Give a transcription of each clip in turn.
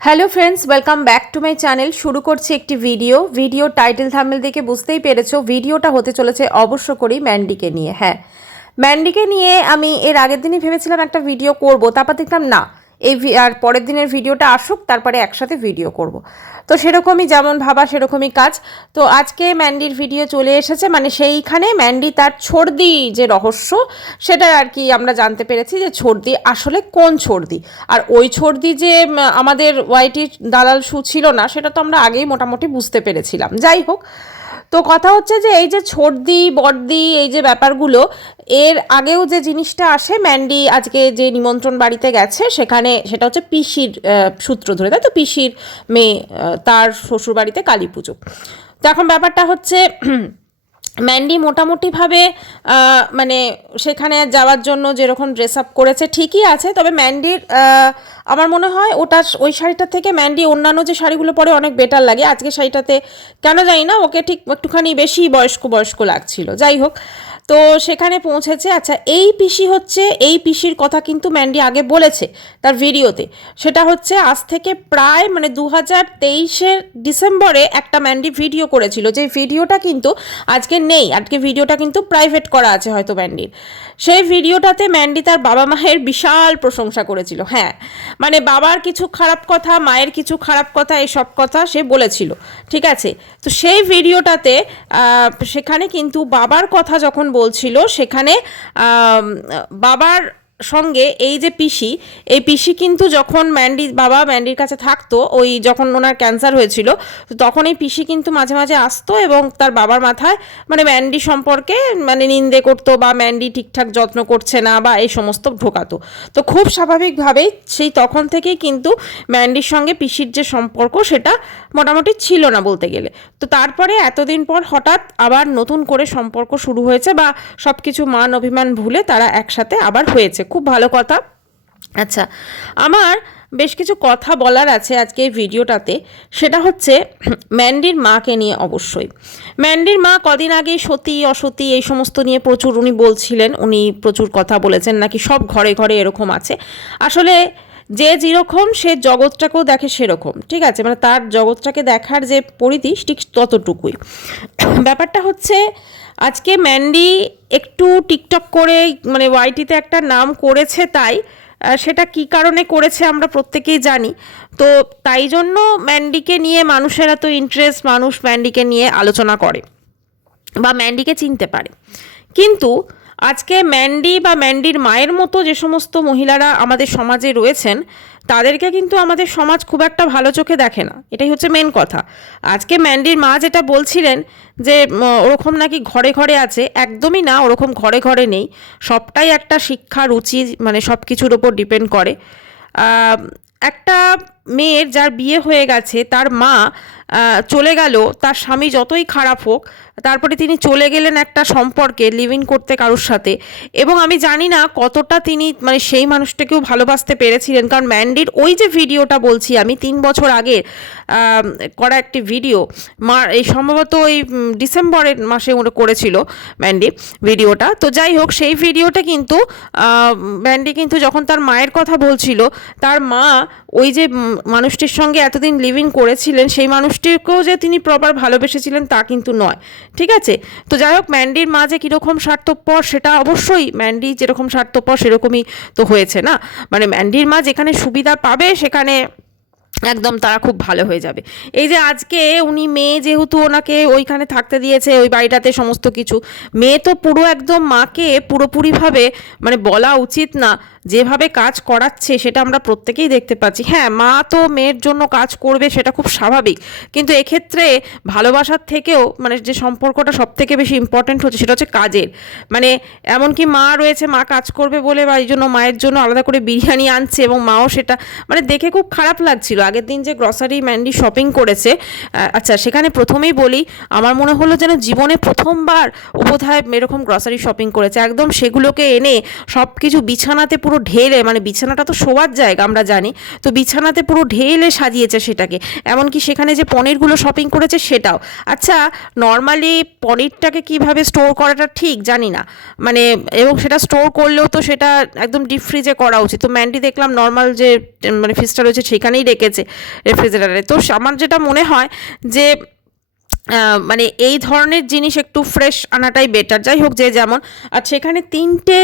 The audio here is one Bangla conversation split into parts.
Hello friends, welcome back to my channel. শুরু করছি একটি ভিডিও টাইটেল থাম্বনেল দেখে বুঝতেই পেরেছো ভিডিওটা হতে চলেছে অবশ্য করেই ম্যান্ডিকে নিয়ে। হ্যাঁ, ম্যান্ডিকে নিয়ে আমি এর আগের দিনই ভেবেছিলাম একটা ভিডিও করব, তারপর দেখলাম না আর পরের দিনের ভিডিওটা আসুক তারপরে একসাথে ভিডিও করব। তো সেরকমই যেমন ভাবা সেরকমই কাজ। তো আজকে ম্যান্ডির ভিডিও চলে এসেছে, মানে সেইখানে ম্যান্ডি তার ছর্দি যে রহস্য সেটা আর কি আমরা জানতে পেরেছি যে ছর্দি আসলে কোন ছর্দি। আর ওই ছর্দি যে আমাদের ওয়াইটি দালাল শু ছিল না সেটা তো আমরা আগেই মোটামুটি বুঝতে পেরেছিলাম। যাই হোক, তো কথা হচ্ছে যে এই যে ছর্দি বর্দি এই যে ব্যাপারগুলো, এর আগেও যে জিনিসটা আসে, ম্যান্ডি আজকে যে নিমন্ত্রণ বাড়িতে গেছে সেখানে সেটা হচ্ছে পিসির সূত্র ধরে, তাই তো পিসির মেয়ে তার শ্বশুর বাড়িতে কালী পুজো। তো এখন ব্যাপারটা হচ্ছে ম্যান্ডি মোটামুটিভাবে মানে সেখানে যাওয়ার জন্য যেরকম ড্রেস আপ করেছে ঠিকই আছে, তবে ম্যান্ডির আমার মনে হয় ওই শাড়িটার থেকে ম্যান্ডি অন্যান্য যে শাড়িগুলো পরে অনেক বেটার লাগে। আজকে শাড়িটাতে কেন জানি না ওকে ঠিক একটুখানি বেশি বয়স্ক লাগছিল। যাই হোক, তো সেখানে পৌঁছেছে। আচ্ছা, এই পিসির কথা কিন্তু ম্যান্ডি আগে বলেছে তার ভিডিওতে। সেটা হচ্ছে আজ থেকে প্রায় মানে 2023-এর ডিসেম্বরে একটা ম্যান্ডি ভিডিও করেছিল, যে ভিডিওটা কিন্তু আজকে নেই। আজকে ভিডিওটা কিন্তু প্রাইভেট করা আছে হয়তো ম্যান্ডির। সেই ভিডিওটাতে ম্যান্ডি তার বাবা মায়ের বিশাল প্রশংসা করেছিল। হ্যাঁ, মানে বাবার কিছু খারাপ কথা, মায়ের কিছু খারাপ কথা, এই সব কথা সে বলেছিল, ঠিক আছে। তো সেই ভিডিওটাতে সেখানে কিন্তু বাবার কথা যখন বলছিল সেখানে বাবার সঙ্গে এই যে এই পিসি কিন্তু যখন ম্যান্ডির কাছে থাকতো, ওই যখন ওনার ক্যান্সার হয়েছিল তখন এই পিসি কিন্তু মাঝে মাঝে আসতো এবং তার বাবার মাথায় মানে ম্যান্ডি সম্পর্কে মানে নিন্দে করতো বা ম্যান্ডি ঠিকঠাক যত্ন করছে না বা এই সমস্ত ঢোকাতো। তো খুব স্বাভাবিকভাবেই সেই তখন থেকেই কিন্তু ম্যান্ডির সঙ্গে পিসির যে সম্পর্ক সেটা মোটামুটি ছিল না বলতে গেলে। তো তারপরে এতদিন পর হঠাৎ আবার নতুন করে সম্পর্ক শুরু হয়েছে, বা সব কিছু মান অভিমান ভুলে তারা একসাথে আবার হয়েছে, খুব ভালো কথা। আচ্ছা, আমার বেশ কিছু কথা বলার আছে আজকে এই ভিডিওটাতে। সেটা হচ্ছে ম্যান্ডির মাকে নিয়ে। অবশ্যই ম্যান্ডির মা কদিন আগে সতী অসতী এই সমস্ত নিয়ে প্রচুর উনি বলছিলেন, উনি প্রচুর কথা বলেছেন নাকি সব ঘরে ঘরে এরকম আছে। আসলে যে যেরকম সে জগৎটাকেও দেখে সেরকম, ঠিক আছে, মানে তার জগৎটাকে দেখার যে পরিধি ঠিক ততটুকুই। ব্যাপারটা হচ্ছে আজকে ম্যান্ডি একটু টিকটক করে মানে ওয়াইটিতে একটা নাম করেছে, তাই সেটা কি কারণে করেছে আমরা প্রত্যেকেই জানি। তো তাই জন্য ম্যান্ডিকে নিয়ে মানুষের এত ইন্টারেস্ট, মানুষ ম্যান্ডিকে নিয়ে আলোচনা করে বা ম্যান্ডিকে চিনতে পারে। কিন্তু আজকে ম্যান্ডি বা ম্যান্ডির মায়ের মতো যে সমস্ত মহিলারা আমাদের সমাজে রয়েছেন তাদেরকে কিন্তু আমাদের সমাজ খুব একটা ভালো চোখে দেখে না, এটাই হচ্ছে মেন কথা। আজকে ম্যান্ডির মা যেটা বলছিলেন যে ওরকম নাকি ঘরে ঘরে আছে, একদমই না, ওরকম ঘরে ঘরে নেই। সবটাই একটা শিক্ষা রুচি মানে সব কিছুর ওপর ডিপেন্ড করে। একটা মেয়ের যার বিয়ে হয়ে গেছে, তার মা চলে গেল, তার স্বামী যতই খারাপ হোক তারপরে তিনি চলে গেলেন একটা সম্পর্কে লিভ ইন করতে কারোর সাথে, এবং আমি জানি না কতটা তিনি মানে সেই মানুষটাকেও ভালোবাসতে পেরেছিলেন। কারণ ম্যান্ডির ওই যে ভিডিওটা বলছি আমি 3 বছর আগে করা একটি ভিডিও, এই সম্ভবত ওই ডিসেম্বরের মাসে উনি করেছিল ম্যান্ডি ভিডিওটা। তো যাই হোক, সেই ভিডিওটা কিন্তু ম্যান্ডি কিন্তু যখন তার মায়ের কথা বলছিল, তার মা ওই যে মানুষটির সঙ্গে এতদিন লিভ ইন করেছিলেন সেই মানুষটিকেও যে তিনি প্রপার ভালোবেসেছিলেন তা কিন্তু নয়, ঠিক আছে। তো যাই হোক, ম্যান্ডির মা যে কীরকম স্বার্থপর সেটা অবশ্যই ম্যান্ডি যেরকম স্বার্থপর সেরকমই তো হয়েছে না, মানে ম্যান্ডির মা যেখানে সুবিধা পাবে সেখানে একদম তারা খুব ভালো হয়ে যাবে। এই যে আজকে উনি মেয়ে যেহেতু ওনাকে ওইখানে থাকতে দিয়েছে ওই বাড়িটাতে সমস্ত কিছু, মেয়ে তো পুরো একদম মাকে পুরোপুরিভাবে মানে বলা উচিত না, যেভাবে কাজ করাচ্ছে সেটা আমরা প্রত্যেকেই দেখতে পাচ্ছি। হ্যাঁ, মা তো মেয়ের জন্য কাজ করবে সেটা খুব স্বাভাবিক, কিন্তু এক্ষেত্রে ভালোবাসার থেকেও মানে যে সম্পর্কটা সব থেকে বেশি ইম্পর্টেন্ট হচ্ছে সেটা হচ্ছে কাজের। মানে এমনকি মা রয়েছে, মা কাজ করবে বলে বা এই জন্য মায়ের জন্য আলাদা করে বিরিয়ানি আনছে এবং মাও সেটা মানে দেখে খুব খারাপ লাগছিল। আগের দিন যে গ্রসারি ম্যান্ডি শপিং করেছে, আচ্ছা সেখানে প্রথমেই বলি আমার মনে হলো যেন জীবনে প্রথমবার বোধহয় এরকম গ্রসারি শপিং করেছে, একদম সেগুলোকে এনে সব কিছু বিছানাতে পুরো ঢেলে, মানে বিছানাটা তো শোয়ার জায়গা আমরা জানি, তো বিছানাতে পুরো ঢেলে সাজিয়েছে সেটাকে, এমনকি সেখানে যে পনিরগুলো শপিং করেছে সেটাও। আচ্ছা, নর্মালি পনিরটাকে কিভাবে স্টোর করাটা ঠিক জানি না, মানে এবং সেটা স্টোর করলেও তো সেটা একদম ডিপ ফ্রিজে করা উচিত। তো ম্যান্ডি দেখলাম নর্মাল যে মানে ফ্রিজটা রয়েছে সেখানেই রেখেছে রেফ্রিজারেটারে। তো আমার যেটা মনে হয় যে মানে এই ধরনের জিনিস একটু ফ্রেশ আনাটাই বেটার। যাই হোক, যে যেমন। আর সেখানে 3টে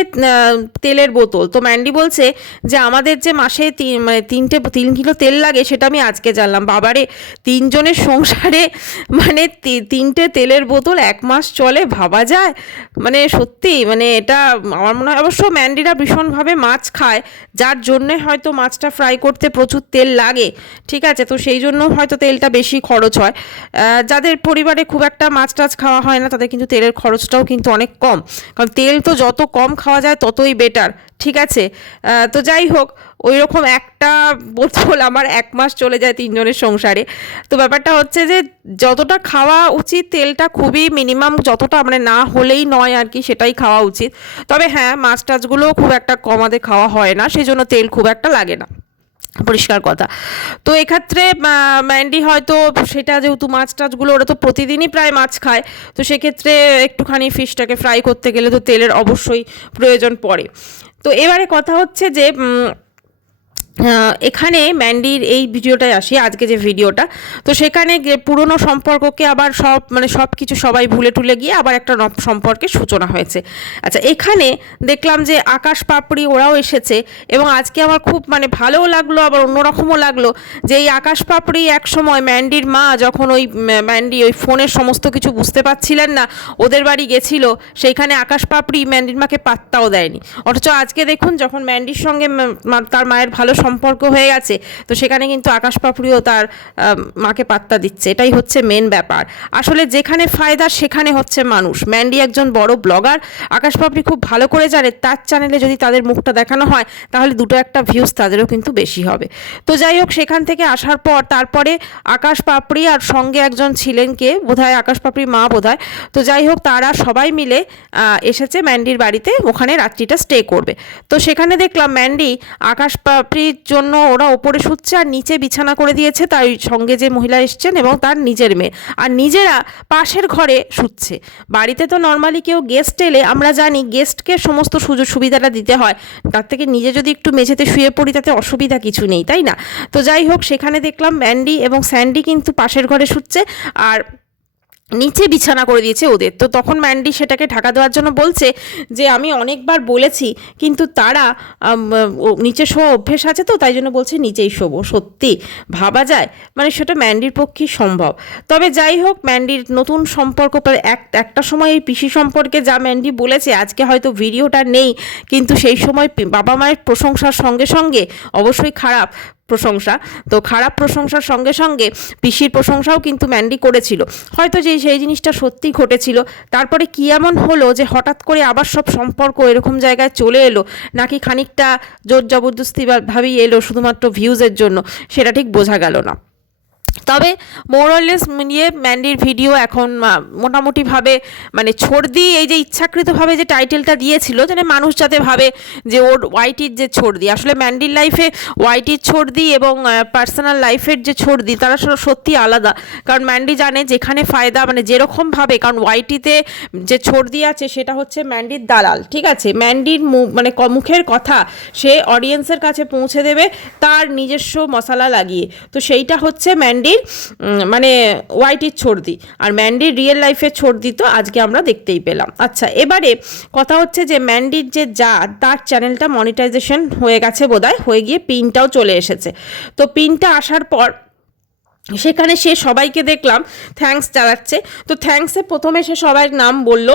তেলের বোতল। তো ম্যান্ডি বলছে যে আমাদের যে মাসে মানে 3 কিলো তেল লাগে সেটা আমি আজকে জানলাম। বাবারে, 3 জনের সংসারে মানে 3টে তেলের বোতল 1 মাস চলে, ভাবা যায়? মানে সত্যি, মানে এটা আমার মনে হয়। অবশ্য ম্যান্ডিরা ভীষণভাবে মাছ খায়, যার জন্যে হয়তো মাছটা ফ্রাই করতে প্রচুর তেল লাগে, ঠিক আছে? তো সেই জন্য হয়তো তেলটা বেশি খরচ হয়। যাদের পরিবারে খুব একটা মাছ টাছ খাওয়া হয় না তাদের কিন্তু তেলের খরচটাও কিন্তু অনেক কম, কারণ তেল তো যত কম খাওয়া যায় ততই বেটার, ঠিক আছে? তো যাই হোক, ওই রকম একটা বোতল আমার 1 মাস চলে যায় 3 জনের সংসারে। তো ব্যাপারটা হচ্ছে যে যতটা খাওয়া উচিত তেলটা খুবই মিনিমাম, যতটা মানে না হলেই নয় আর কি, সেটাই খাওয়া উচিত। তবে হ্যাঁ, মাছ টাছগুলোও খুব একটা কমাতে খাওয়া হয় না, সেই জন্য তেল খুব একটা লাগে না, পরিষ্কার কথা। তো এক্ষেত্রে ম্যান্ডি হয়তো সেটা, যেহেতু মাছ টাছগুলো ওরা তো প্রতিদিনই প্রায় মাছ খায়, তো সেক্ষেত্রে একটুখানি ফিশটাকে ফ্রাই করতে গেলে তো তেলের অবশ্যই প্রয়োজন পড়ে। তো এবারে কথা হচ্ছে যে এখানে ম্যান্ডির এই ভিডিওটায় আসি, আজকে যে ভিডিওটা, তো সেখানে পুরনো সম্পর্ককে আবার সব কিছু সবাই ভুলে টুলে গিয়ে আবার একটা সম্পর্কের সূচনা হয়েছে। আচ্ছা, এখানে দেখলাম যে আকাশ পাপড়ি ওরাও এসেছে, এবং আজকে আমার খুব মানে ভালোও লাগলো, আবার অন্যরকমও লাগলো যে এই আকাশ পাপড়ি এক সময় ম্যান্ডির মা যখন ম্যান্ডি ওই ফোনের সমস্ত কিছু বুঝতে পারছিলেন না, ওদের বাড়ি গেছিল, সেইখানে আকাশ পাপড়ি ম্যান্ডির মাকে পাত্তাও দেয়নি। অথচ আজকে দেখুন, যখন ম্যান্ডির সঙ্গে তার মায়ের ভালো সম্পর্ক হয়ে গেছে, তো সেখানে কিন্তু আকাশ পাপড়িও তার মাকে পাত্তা দিচ্ছে। এটাই হচ্ছে মেন ব্যাপার। আসলে যেখানে ফায়দা সেখানে হচ্ছে মানুষ। ম্যান্ডি একজন বড় ব্লগার, আকাশ পাপড়ি খুব ভালো করে জানে তার চ্যানেলে যদি তাদের মুখটা দেখানো হয় তাহলে 2-1 ভিউজ তাদেরও কিন্তু বেশি হবে। তো যাই হোক, সেখান থেকে আসার পর তারপরে আকাশ পাপড়ি আর সঙ্গে একজন ছিলেন, কে বোধহয় আকাশ পাপড়ির মা বোধহয়। তো যাই হোক, তারা সবাই মিলে এসেছে ম্যান্ডির বাড়িতে, ওখানে রাত্রিটা স্টে করবে। তো সেখানে দেখলাম ম্যান্ডি আকাশ পাপড়ির জন্য ওরা ওপরে শুচ্ছে আর নিচে বিছানা করে দিয়েছে তার সঙ্গে যে মহিলা এসছেন এবং তার নিজের মেয়ে, আর নিজেরা পাশের ঘরে শুচ্ছে। বাড়িতে তো নর্মালি কেউ গেস্ট এলে আমরা জানি গেস্টকে সমস্ত সুযোগ সুবিধাটা দিতে হয়, তার থেকে নিজে যদি একটু মেঝেতে শুয়ে পড়ি তাতে অসুবিধা কিছু নেই, তাই না? তো যাই হোক, সেখানে দেখলাম ম্যান্ডি এবং স্যান্ডি কিন্তু পাশের ঘরে শুচ্ছে আর নিচে বিছানা করে দিয়েছে ওদের। তো তখন ম্যান্ডি সেটাকে ঢাকা দেওয়ার জন্য বলছে যে আমি অনেকবার বলেছি, কিন্তু তারা নিচে শোয়া অভ্যেস আছে, তো তাই জন্য বলছে নিচেই শোবো। সত্যি ভাবা যায়, মানে সেটা ম্যান্ডির পক্ষেই সম্ভব। তবে যাই হোক, ম্যান্ডির নতুন সম্পর্ক একটা সময় এই পিসি সম্পর্কে যা ম্যান্ডি বলেছে, আজকে হয়তো ভিডিওটা নেই, কিন্তু সেই সময় বাবা মায়ের প্রশংসার সঙ্গে সঙ্গে অবশ্যই খারাপ প্রশংসা, তো খারাপ প্রশংসার সঙ্গে সঙ্গে পিসির প্রশংসাও কিন্তু ম্যান্ডি করেছিল। হয়তো যে সেই জিনিসটা সত্যি ঘটেছিল। তারপরে কী এমন হলো যে হঠাৎ করে আবার সব সম্পর্ক এরকম জায়গায় চলে এলো, নাকি খানিকটা জোর জবরদস্তি ভাবেই এলো শুধুমাত্র ভিউজের জন্য, সেটা ঠিক বোঝা গেল না। তবে মোরলেস মিলিয়ে ম্যান্ডির ভিডিও এখন মোটামুটিভাবে মানে ছর্দি, এই যে ইচ্ছাকৃতভাবে যে টাইটেলটা দিয়েছিল, যেন মানুষ যাতে ভাবে যে ওর ওয়াইটির যে ছর্দি, আসলে ম্যান্ডির লাইফে ওয়াইটির ছর্দি এবং পার্সোনাল লাইফের যে ছর্দি তারা সত্যি আলাদা। কারণ ম্যান্ডি জানে যেখানে ফায়দা, মানে যেরকমভাবে, কারণ ওয়াইটিতে যে ছর্দি আছে সেটা হচ্ছে ম্যান্ডির দালাল, ঠিক আছে? ম্যান্ডির মানে মুখের কথা সে অডিয়েন্সের কাছে পৌঁছে দেবে তার নিজস্ব মশলা লাগিয়ে, তো সেইটা হচ্ছে ম্যান্ডির মানে ওয়াইটির ছর্দি। আর ম্যান্ডির রিয়েল লাইফের ছর্দি তো আজকে আমরা দেখতেই পেলাম। আচ্ছা, এবারে কথা হচ্ছে যে ম্যান্ডির যে তার চ্যানেলটা মনিটাইজেশন হয়ে গেছে বোধহয়, হয়ে গিয়ে পিনটাও চলে এসেছে। তো পিনটা আসার পর সেখানে সে সবাইকে দেখলাম থ্যাঙ্কস জানাচ্ছে। তো থ্যাঙ্কসে প্রথমে সে সবার নাম বলল,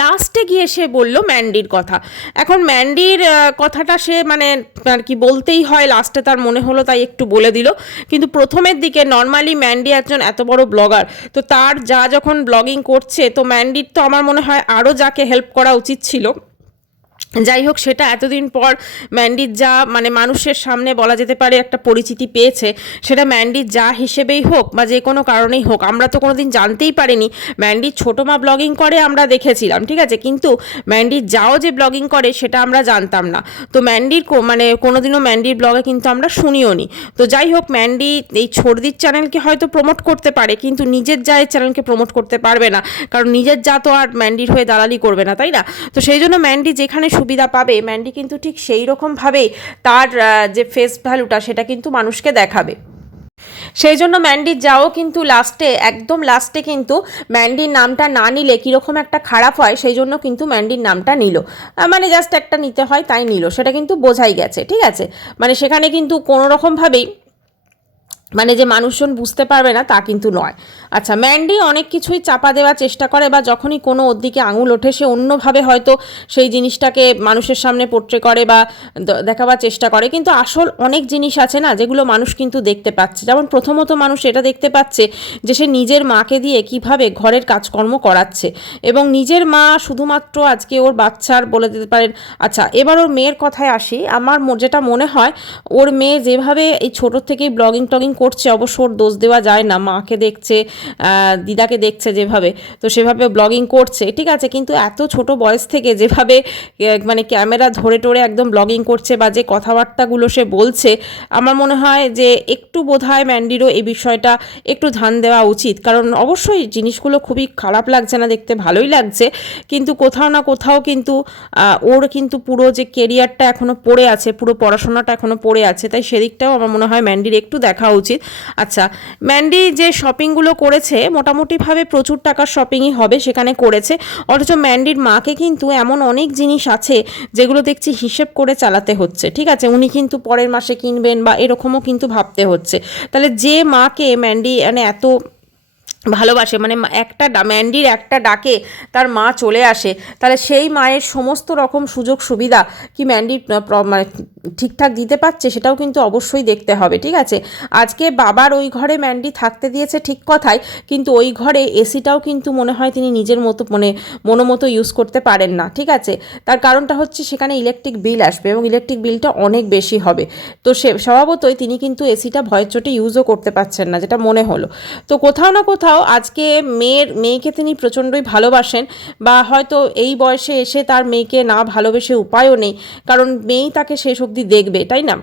লাস্টে গিয়ে সে বলল ম্যান্ডির কথা। এখন ম্যান্ডির কথাটা সে মানে আর কি বলতেই হয়, লাস্টে তার মনে হলো তাই একটু বলে দিল। কিন্তু প্রথমের দিকে নর্মালি ম্যান্ডি একজন এত বড় ব্লগার, তো তার যখন ব্লগিং করছে, তো ম্যান্ডির তো আমার মনে হয় আরও যাকে হেল্প করা উচিত ছিল যাই হোক, সেটা এতদিন পর ম্যান্ডির যা মানে মানুষের সামনে বলা যেতে পারে একটা পরিচিতি পেয়েছে, সেটা ম্যান্ডির যা হিসেবেই হোক বা যে কোনো কারণেই হোক। আমরা তো কোনো দিন জানতেই পারিনি ম্যান্ডির ছোটো মা ব্লগিং করে, আমরা দেখেছিলাম, ঠিক আছে, কিন্তু ম্যান্ডির যাও যে ব্লগিং করে সেটা আমরা জানতাম না। তো ম্যান্ডির মানে কোনোদিনও ম্যান্ডির ব্লগে কিন্তু আমরা শুনিও নি। তো যাই হোক, ম্যান্ডি এই ছর্দির চ্যানেলকে হয়তো প্রমোট করতে পারে, কিন্তু নিজের জায়ের চ্যানেলকে প্রমোট করতে পারবে না, কারণ নিজের যা তো আর ম্যান্ডির হয়ে দালালি করবে না, তাই না? তো সেই জন্য ম্যান্ডি যেখানে সুবিধা পাবে, ম্যান্ডি কিন্তু ঠিক সেই রকমভাবেই তার যে ফেস ভ্যালুটা সেটা কিন্তু মানুষকে দেখাবে। সেই জন্য ম্যান্ডির যাও কিন্তু লাস্টে, একদম লাস্টে কিন্তু ম্যান্ডির নামটা না নিলে কীরকম একটা খারাপ হয়, সেই জন্য কিন্তু ম্যান্ডির নামটা নিল, মানে জাস্ট একটা নিতে হয় তাই নিল, সেটা কিন্তু বোঝাই গেছে, ঠিক আছে। মানে সেখানে কিন্তু কোনো রকমভাবেই মানে যে মানুষজন বুঝতে পারবে না তা কিন্তু নয়। আচ্ছা, ম্যান্ডি অনেক কিছুই চাপা দেওয়ার চেষ্টা করে, বা যখনই কোনো ওর দিকে আঙুল ওঠে সে অন্যভাবে হয়তো সেই জিনিসটাকে মানুষের সামনে পোট্রে করে বা দেখাবার চেষ্টা করে, কিন্তু আসল অনেক জিনিস আছে না যেগুলো মানুষ কিন্তু দেখতে পাচ্ছে। যেমন প্রথমত মানুষ এটা দেখতে পাচ্ছে যে সে নিজের মাকে দিয়ে কিভাবে ঘরের কাজকর্ম করাচ্ছে, এবং নিজের মা শুধুমাত্র আজকে ওর বাচ্চার বলে দিতে পারেন। আচ্ছা, এবার ওর মেয়ের কথায় আসি। আমার যেটা মনে হয়, ওর মেয়ে যেভাবে এই ছোটোর থেকেই ব্লগিং টগিং করছে, অবশ্য ওর দোষ দেওয়া যায় না, মাকে দেখছে, দিদাকে দেখছে যেভাবে, তো সেভাবে ব্লগিং করছে, ঠিক আছে, কিন্তু এত ছোট বয়স থেকে যেভাবে মানে ক্যামেরা ধরে টরে একদম ব্লগিং করছে বা যে কথাবার্তাগুলো সে বলছে, আমার মনে হয় যে একটু বোধহয় ম্যান্ডিরও এই বিষয়টা একটু ধ্যান দেওয়া উচিত। কারণ অবশ্যই জিনিসগুলো খুবই খারাপ লাগছে না, দেখতে ভালোই লাগছে, কিন্তু কোথাও না কোথাও কিন্তু ওর কিন্তু পুরো যে কেরিয়ারটা এখনও পড়ে আছে, পুরো পড়াশোনাটা এখনও পড়ে আছে, তাই সেদিকটাও আমার মনে হয় ম্যান্ডির একটু দেখা উচিত। আচ্ছা, ম্যান্ডি যে শপিংগুলো করেছে মোটামুটিভাবে প্রচুর টাকার শপিংই হবে সেখানে করেছে, অথচ ম্যান্ডির মাকে কিন্তু এমন অনেক জিনিস আছে যেগুলো দেখছি হিসেব করে চালাতে হচ্ছে, ঠিক আছে, উনি কিন্তু পরের মাসে কিনবেন বা এরকমও কিন্তু ভাবতে হচ্ছে। তাহলে যে মাকে ম্যান্ডি মানে এত ভালোবাসে, মানে একটা ম্যান্ডির একটা ডাকে তার মা চলে আসে, তাহলে সেই মায়ের সমস্ত রকম সুযোগ সুবিধা কি ম্যান্ডি মানে ঠিকঠাক দিতে পারছে, সেটাও কিন্তু অবশ্যই দেখতে হবে, ঠিক আছে। আজকে বাবার ওই ঘরে ম্যান্ডি থাকতে দিয়েছে ঠিক কথাই, কিন্তু ওই ঘরে এসিটাও কিন্তু মনে হয় তিনি নিজের মতো মানে মনোমতো ইউজ করতে পারেন না, ঠিক আছে। তার কারণটা হচ্ছে সেখানে ইলেকট্রিক বিল আসবে এবং ইলেকট্রিক বিলটা অনেক বেশি হবে। তো সে স্বভাবতই তিনি কিন্তু এসিটা ভয়ের চোটে ইউজও করতে পারছেন না, যেটা মনে হলো। তো কোথাও না কোথাও আজকে মেয়েকে তিনি প্রচণ্ডই ভালোবাসেন, বা হয়তো এই বয়সে এসে তার মেয়েকে না ভালোবেসে উপায়ও নেই, কারণ মেয়েই তাকে শেষ অবধি দেখবে, তাই না।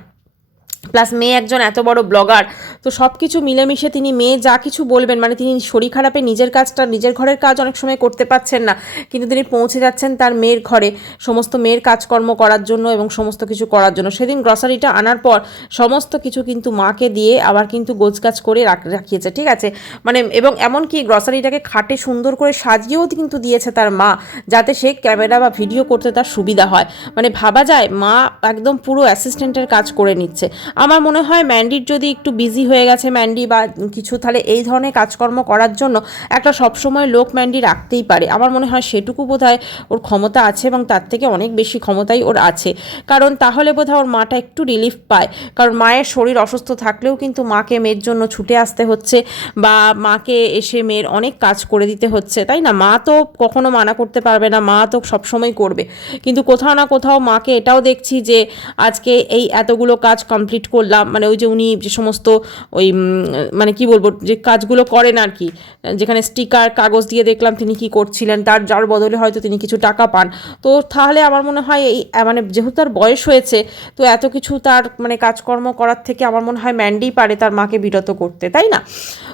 প্লাস মেয়ে একজন এত বড় ব্লগার, তো সব কিছু মিলেমিশে তিনি মেয়ে যা কিছু বলবেন, মানে তিনি শরীর খারাপে নিজের কাজটা, নিজের ঘরের কাজ অনেক সময় করতে পারছেন না, কিন্তু তিনি পৌঁছে যাচ্ছেন তার মেয়ের ঘরে সমস্ত মেয়ের কাজকর্ম করার জন্য এবং সমস্ত কিছু করার জন্য। সেদিন গ্রসারিটা আনার পর সমস্ত কিছু কিন্তু মাকে দিয়ে আবার কিন্তু গোছগাছ করে রাখিয়েছে, ঠিক আছে, মানে এবং এমনকি গ্রসারিটাকে খাটে সুন্দর করে সাজিয়েও কিন্তু দিয়েছে তার মা, যাতে সে ক্যামেরা বা ভিডিও করতে তার সুবিধা হয়। মানে ভাবা যায় মা একদম পুরো অ্যাসিস্ট্যান্টের কাজ করে নিচ্ছে। আমার মনে হয় ম্যান্ডির যদি একটু বিজি হয়ে গেছে ম্যান্ডি বা কিছু, তাহলে এই ধরনের কাজকর্ম করার জন্য একটা সবসময় লোক ম্যান্ডি রাখতেই পারে। আমার মনে হয় সেটুকু বোধহয় ওর ক্ষমতা আছে, এবং তার থেকে অনেক বেশি ক্ষমতাই ওর আছে, কারণ তাহলে বোধহয় ওর মাটা একটু রিলিফ পায়। কারণ মায়ের শরীর অসুস্থ থাকলেও কিন্তু মাকে মেয়ের জন্য ছুটে আসতে হচ্ছে, বা মাকে এসে মেয়ের অনেক কাজ করে দিতে হচ্ছে, তাই না। মা তো কখনো মানা করতে পারবে না, মা তো সবসময় করবে, কিন্তু কোথাও না কোথাও মাকে এটাও দেখছি যে আজকে এই এতগুলো কাজ কমপ্লিট করলাম, মানে ওই যে উনি যে সমস্ত ওই মানে কি বলবো যে কাজগুলো করেন আর কি, যেখানে স্টিকার কাগজ দিয়ে দেখলাম তিনি কি করছিলেন, তার যার বদলে হয়তো তিনি কিছু টাকা পান। তো তাহলে আমার মনে হয় এই মানে যেহেতু তার বয়স হয়েছে, তো এত কিছু তার মানে কাজকর্ম করার থেকে আমার মনে হয় ম্যান্ডি পারে তার মাকে বিরত করতে, তাই না।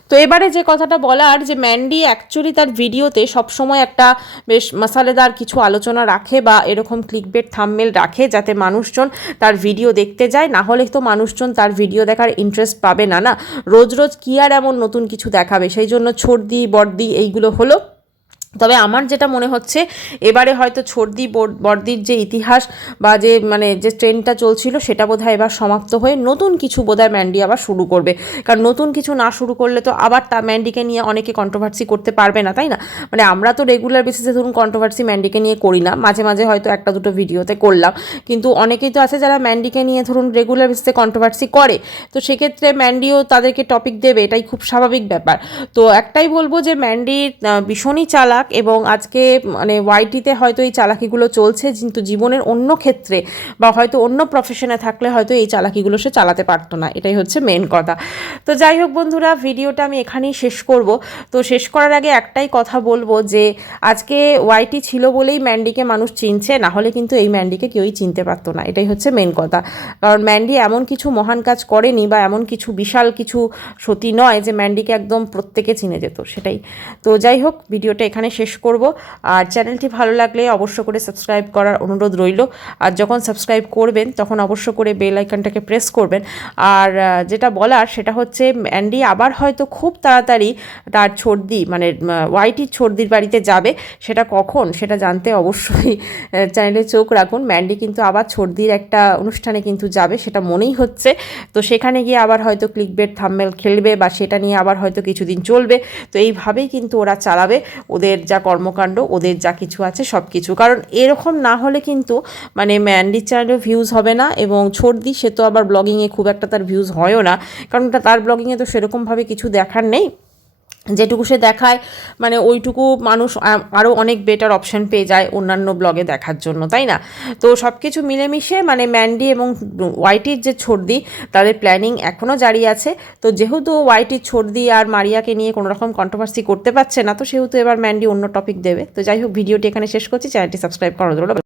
তো এবারে যে কথাটা বলার, যে ম্যান্ডি অ্যাকচুয়ালি তার ভিডিওতে সবসময় একটা বেশ মশালেদার কিছু আলোচনা রাখে, বা এরকম ক্লিকবেট থাম্বনেল রাখে, যাতে মানুষজন তার ভিডিও দেখতে যায়, না হলে তো মানুষজন তার ভিডিও দেখার ইন্টারেস্ট পাবে না, না রোজ রোজ কী আর এমন নতুন কিছু দেখাবে। সেই জন্য ছর্দি বর্দি এইগুলো হলো। তবে আমার যেটা মনে হচ্ছে এবারে হয়তো ছর্দি বর্দির যে ইতিহাস বা যে মানে যে ট্রেন্ডটা চলছিল সেটা বোধহয় এবার সমাপ্ত হয়ে নতুন কিছু বোধহয় ম্যান্ডি আবার শুরু করবে। কারণ নতুন কিছু না শুরু করলে তো আবার তা ম্যান্ডিকে নিয়ে অনেকে কন্ট্রোভার্সি করতে পারবে না, তাই না। মানে আমরা তো রেগুলার বেসিসে ধরুন কন্ট্রোভার্সি ম্যান্ডিকে নিয়ে করি না, মাঝে মাঝে হয়তো একটা দুটো ভিডিওতে করলাম, কিন্তু অনেকেই তো আছে যারা ম্যান্ডিকে নিয়ে ধরুন রেগুলার বেসিসে কন্ট্রোভার্সি করে, তো সেক্ষেত্রে ম্যান্ডিও তাদেরকে টপিক দেবে, এটাই খুব স্বাভাবিক ব্যাপার। তো একটাই বলবো যে ম্যান্ডির ভীষণই চালাক, চালাক, এবং আজকে মানে ওয়াইটিতে হয়তো এই চালাকিগুলো চলছে, কিন্তু জীবনের অন্য ক্ষেত্রে বা হয়তো অন্য প্রফেশনে থাকলে হয়তো এই চালাকিগুলো সে চালাতে পারতো না। এটাই হচ্ছে মেন কথা। তো যাই হোক বন্ধুরা, ভিডিওটা আমি এখানেই শেষ করব। তো শেষ করার আগে একটাই কথা বলবো যে আজকে ওয়াইটি ছিল বলেই ম্যান্ডিকে মানুষ চিনছে, না হলে কিন্তু এই ম্যান্ডিকে কেউই চিনতে পারতো না। এটাই হচ্ছে মেন কথা। কারণ ম্যান্ডি এমন কিছু মহান কাজ করেনি বা এমন কিছু বিশাল কিছু সত্যি নয় যে ম্যান্ডিকে একদম প্রত্যেকে চিনে যেত, সেটাই। তো যাই হোক, ভিডিওটা এখানে শেষ করব। আর চ্যানেলটি ভালো লাগলে অবশ্য করে সাবস্ক্রাইব করার অনুরোধ রইল। আর যখন সাবস্ক্রাইব করবেন তখন অবশ্য করে বেল আইকনটাকে প্রেস করবেন। আর যেটা বলার সেটা হচ্ছে ম্যান্ডি আবার হয়তো খুব তাড়াতাড়ি তার ছর্দি মানে ওয়াইটির ছর্দির বাড়িতে যাবে। সেটা কখন সেটা জানতে অবশ্যই চ্যানেলে চোখ রাখুন। ম্যান্ডি কিন্তু আবার ছর্দির একটা অনুষ্ঠানে কিন্তু যাবে, সেটা মনেই হচ্ছে। তো সেখানে গিয়ে আবার হয়তো ক্লিকবেট থাম্বনেল খেলবে বা সেটা নিয়ে আবার হয়তো কিছুদিন চলবে। তো এইভাবেই কিন্তু ওরা চালাবে ওদের যা কর্মকাণ্ড, ওদের যা কিছু আছে সব কিছু। কারণ এরকম না হলে কিন্তু মানে ম্যান্ডির চ্যানেলেও ভিউজ হবে না, এবং ছর্দি সে তো আবার ব্লগিংয়ে খুব একটা তার ভিউজ হয়ও না, কারণ তার ব্লগিংয়ে তো সেরকমভাবে কিছু দেখার নেই। যেটুকু সে দেখায় মানে ওইটুকু মানুষ আরও অনেক বেটার অপশান পেয়ে যায় অন্যান্য ব্লগে দেখার জন্য, তাই না? তো সব কিছু মিলেমিশে মানে ম্যান্ডি এবং ওয়াইটির যে ছর্দি, তাদের প্ল্যানিং এখনও জারি আছে। তো যেহেতু ওয়াইটির ছর্দি আর মারিয়াকে নিয়ে কোনো রকম কন্ট্রোভার্সি করতে পারছে না, তো সেহেতু এবার ম্যান্ডি অন্য টপিক দেবে। তো যাই হোক, ভিডিওটি এখানে শেষ করছি। চ্যানেলটি সাবস্ক্রাইব করার জন্য